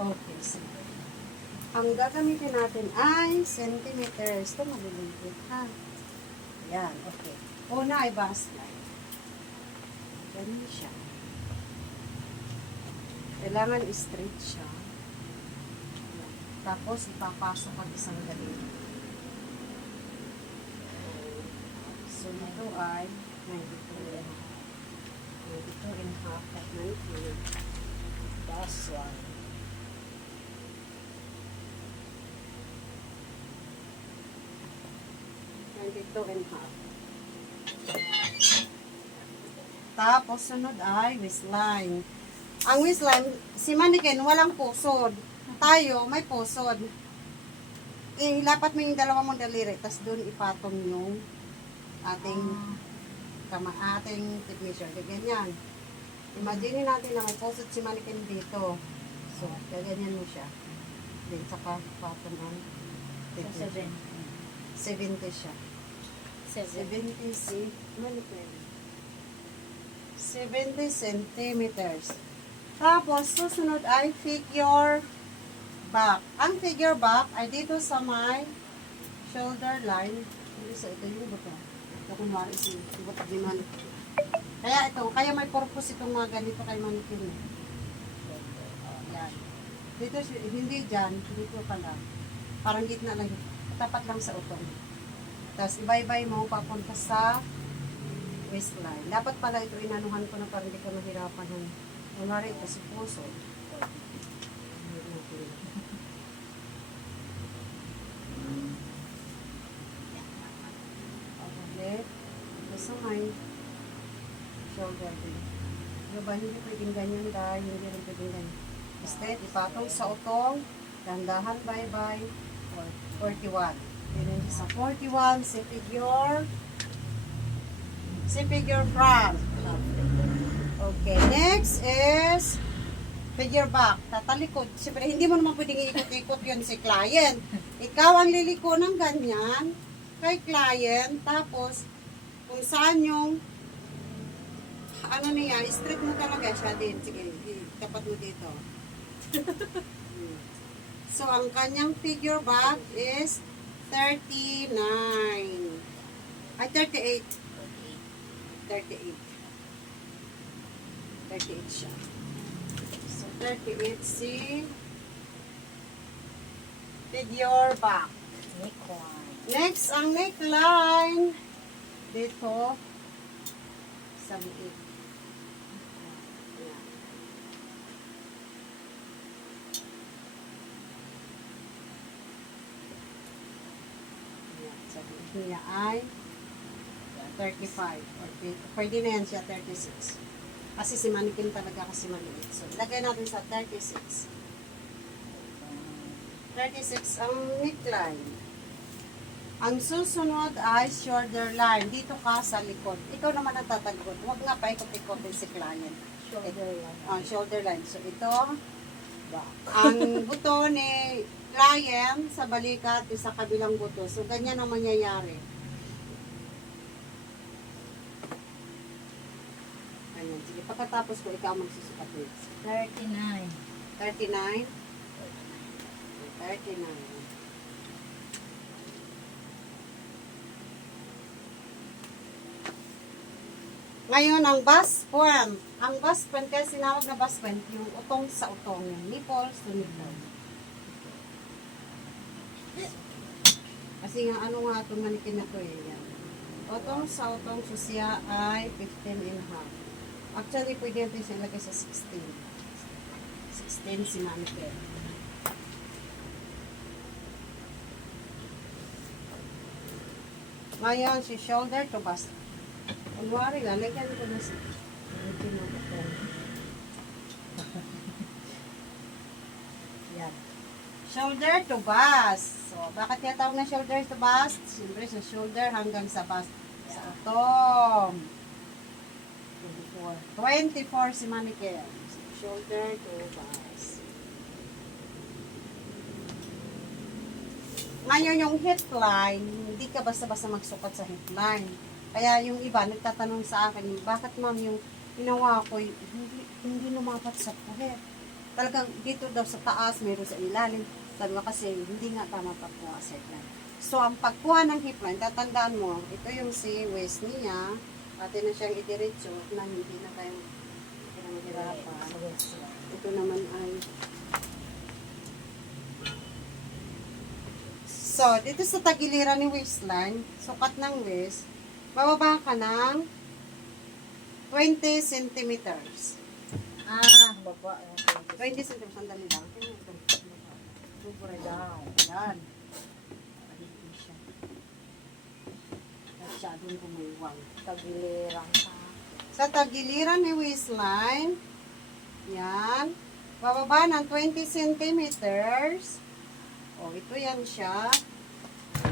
Okay, sige. Ang gagamitin natin ay centimeters. Ito maliliit, ha? Yan, okay. Una ay bust line. Ganyan siya. Kailangan straight siya. Yan. Tapos, ipapasok ang isang galing. So, ito ay 92 and a half at 90. Bust line. 92 and a half. Tapos, sunod ay waistline. Ang waistline, si mannequin, walang pusod. Tayo, may pusod. Ilapat mo yung dalawa mong daliri, tapos doon ipatong yung ating ating tape measure. Ganyan. Imagine natin na may pusod si mannequin dito. So, ganyan mo siya. Then, saka patong ang tape measure. 70 siya. 70 si mannequin. 70 centimeters. Tapos, susunod ay figure back. Ang figure back ay dito sa may shoulder line. Hindi sa ito yung buto. Ito kunwari si buto ni mannequin. Kaya may purpose itong mga ganito kay mannequin. Yan. Dito, hindi dyan, dito pala. Parang gitna lang. Tapat lang sa utong. Tapos, iba-ibay mo papunta sa waistline. Dapat pala ito inanuhan ko na para hindi ka mahirapan. Kunwari ito si puso. Okay. Ito sa may shoulder din. Diba, hindi pwedeng ganyan dahil hindi rin pwedeng ganyan. Instead, ipatong sa utong, dandahan bye-bye, 41. Then, sa 41, si figure front. Okay, next is figure back. Tatalikod. Siyempre, hindi mo naman pwedeng ikot-ikot yun si client. Ikaw ang liliko ng ganyan kay client. Tapos, kung saan yung ano niya, straight mo talaga siya din. Sige, tapat mo dito. So, ang kanyang figure back is 39. Ay, 38. 38. 38 siya. So, 38 si figure back. Next, ang neckline. Dito, sa liit. Niya ay 35 or pwede na yan siya 36 kasi si mannequin talaga kasi maliit, so ilagay natin sa 36 ang neckline. Ang susunod ay shoulder line. Dito ka sa likod, ikaw naman ang tatagod, huwag nga paikot-ikotin si client. Shoulder line. So ito ang buto ni client sa balikat is sa kabilang buto. So, ganyan ang mangyayari. Ayan. Sige, pagkatapos ko, ikaw magsusukat nito. 39. 39? 39. Ngayon, ang bust point. Ang bust point, kaya sinawag na bust point, yung utong sa utong. Yung nipples to nipples. Kasi nga, ano nga itong manikin na ito eh. Yan. Otong sa otong susya ay 15 and a half. Actually, pwede natin siya ilagay sa 16. 16 si manikin. Ngayon, si shoulder to bust. Kunwari, lalagyan ko na si manikin na ito. Yan. Shoulder to bust. So, bakit tinatawag na shoulder to bust? Siyempre, sa shoulder hanggang sa bust. Sa utong. 24 si mannequin. So, shoulder to bust. Ngayon, yung hip line, hindi ka basta-basta magsukat sa hip line. Kaya yung iba, nagtatanong sa akin, bakit ma'am yung ginawa ko, hindi lumapat sa puwet. talagang dito daw sa taas, meron sa ilalim. Sabi ko kasi hindi nga tama pagkuha sa hip line. So, ang pagkuha ng hip line, tatandaan mo, ito yung si waist niya, atin na siyang idiretso na hindi na tayo mahirapan. Ito naman ay so, dito sa tagiliran ni waistline, sukat ng waist, bababa ka ng 20 centimeters. Baba. 20 centimeters, sandali lang. Super down. Yan. Pahigin siya. Masyadong gumuwang. Tagiliran sa Sa tagiliran ni waistline, yan, bababa ng 20 centimeters. O, ito yan siya.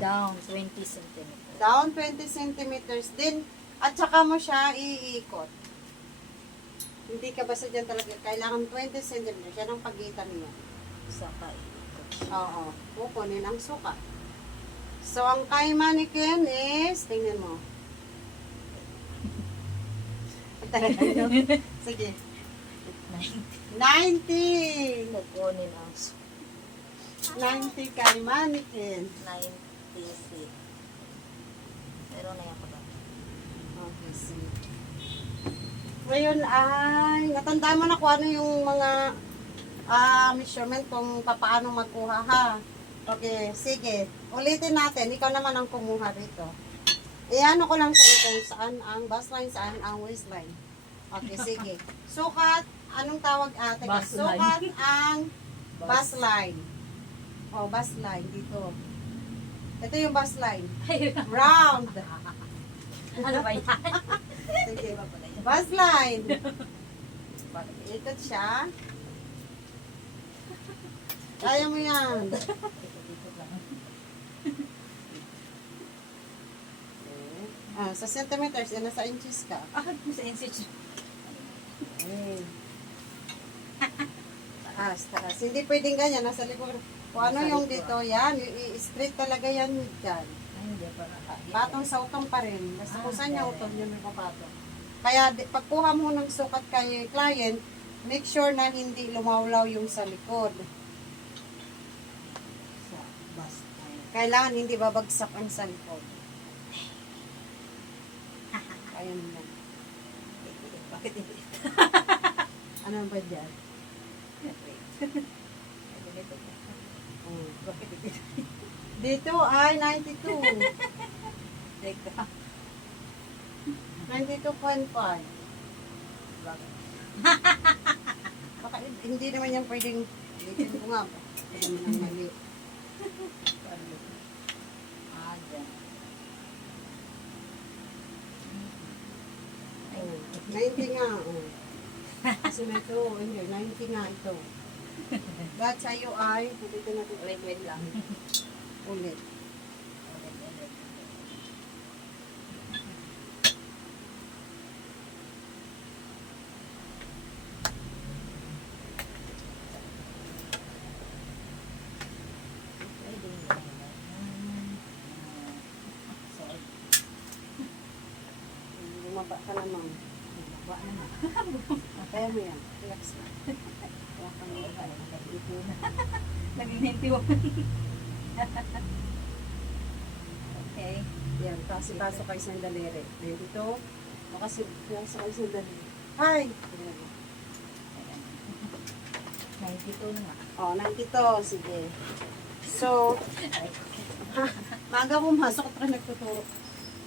down 20 centimeters. Down 20 centimeters din. At saka mo siya iikot. Hindi ka basta dyan talaga. Kailangan 20 centimeters. Yan ang pagitan niya. Saka ikot. Oo. Kukunin ang sukat. So, ang kay mannequin is, tingnan mo. Talaga yun. Sige. 90. Kukunin ang 90 kay mannequin. 96. Pero na yan pa ba? Okay, sige. Ngayon ay, natandaan mo na kung ano yung mga measurement kung paano magkuha ha. Okay, sige. Ulitin natin. Ikaw naman ang kumuha rito. Iano ko lang sa'yo kung saan ang bust line, saan ang waistline. Okay, sige. Sukat, anong tawag ate? Bust line. Sukat ang bust line. Oh, bust line dito. Ito yung bust line. Round. Ano ba yan? Sige. Bust line. Ikot siya. Kaya mo yan. Sa centimeters, yan nasa inches ka. Sa institute. Okay. Taas. Hindi pwedeng ganyan, nasa likod. Kung ano Nasa yung likod. dito, yan, straight talaga yan dyan. Ay, hindi pa nakahit. Patong sa utong pa rin. Basta kung saan yeah, yung utong, yun may papatong. Kaya pagkuha mo ng sukat kay client, make sure na hindi lumawlaw yung sa likod. Sa bust line. Kailangan hindi babagsak ang sa likod. Kaya mo yan. Bakit hindi? Ano ba dyan? Bakit hindi? Dito ay 92. Teka. 92.5. Bakit? Baka hindi naman yan pwedeng ulitin ko nga. Hindi naman ang mali. Dyan. Oh, 90 nga. Oh. Kasi na ito, hindi, 90 nga ito. Lahat sa'yo ay, dito natin Wait lang. ulit. Bumaba ka naman. Baba na. Kaya mo yan. Relax na. Kaya ka mo. Ito na. Naging 91. Okay. Yan, kasi pasok kayo sa daliri. Dito, kasi pasok kayo sa daliri. Hi! 92 na nga. Oh, 92. Sige. So, maga pumasok at nagtuturo.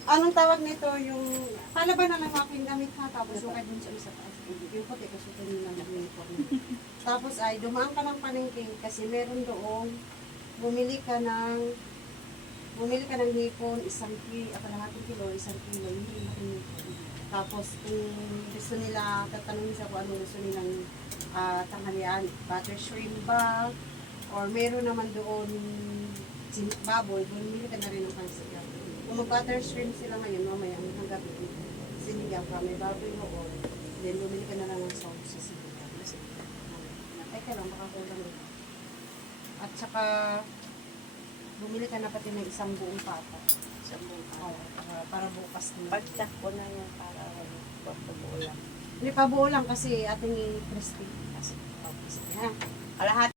Anong tawag nito? Yung palaban na lang aking gamit ha. Tapos yung kayo dun sa isa taas. Yung puti kasi ito yung uniform. Tapos ay dumaan ka ng palengke kasi meron doon bumili ka ng hipon, 1 kilo, kalahating kilo, 1 kilo, hindi malaking hipon. Tapos kung gusto nila, tatanungin sa kung ano gusto nilang tanghalian, butter shrimp ba, or meron naman doon baboy, bumili ka na rin ng pansigaw. Kung mag-butter shrimp sila ngayon, mamaya hanggang gabi, sinigaw ka, may baboy mo, then bumili ka na lang ng sauce sa sinigaw. Teka lang, baka kulang ito. At saka, bumili ka na pati ng isang buong pata. Isang buong Oo, para bukas na. Pagtakbo na yung para pagpabuo lang. Hindi pa buo lang kasi ating i-crispy. Kasi Yan. Kalahati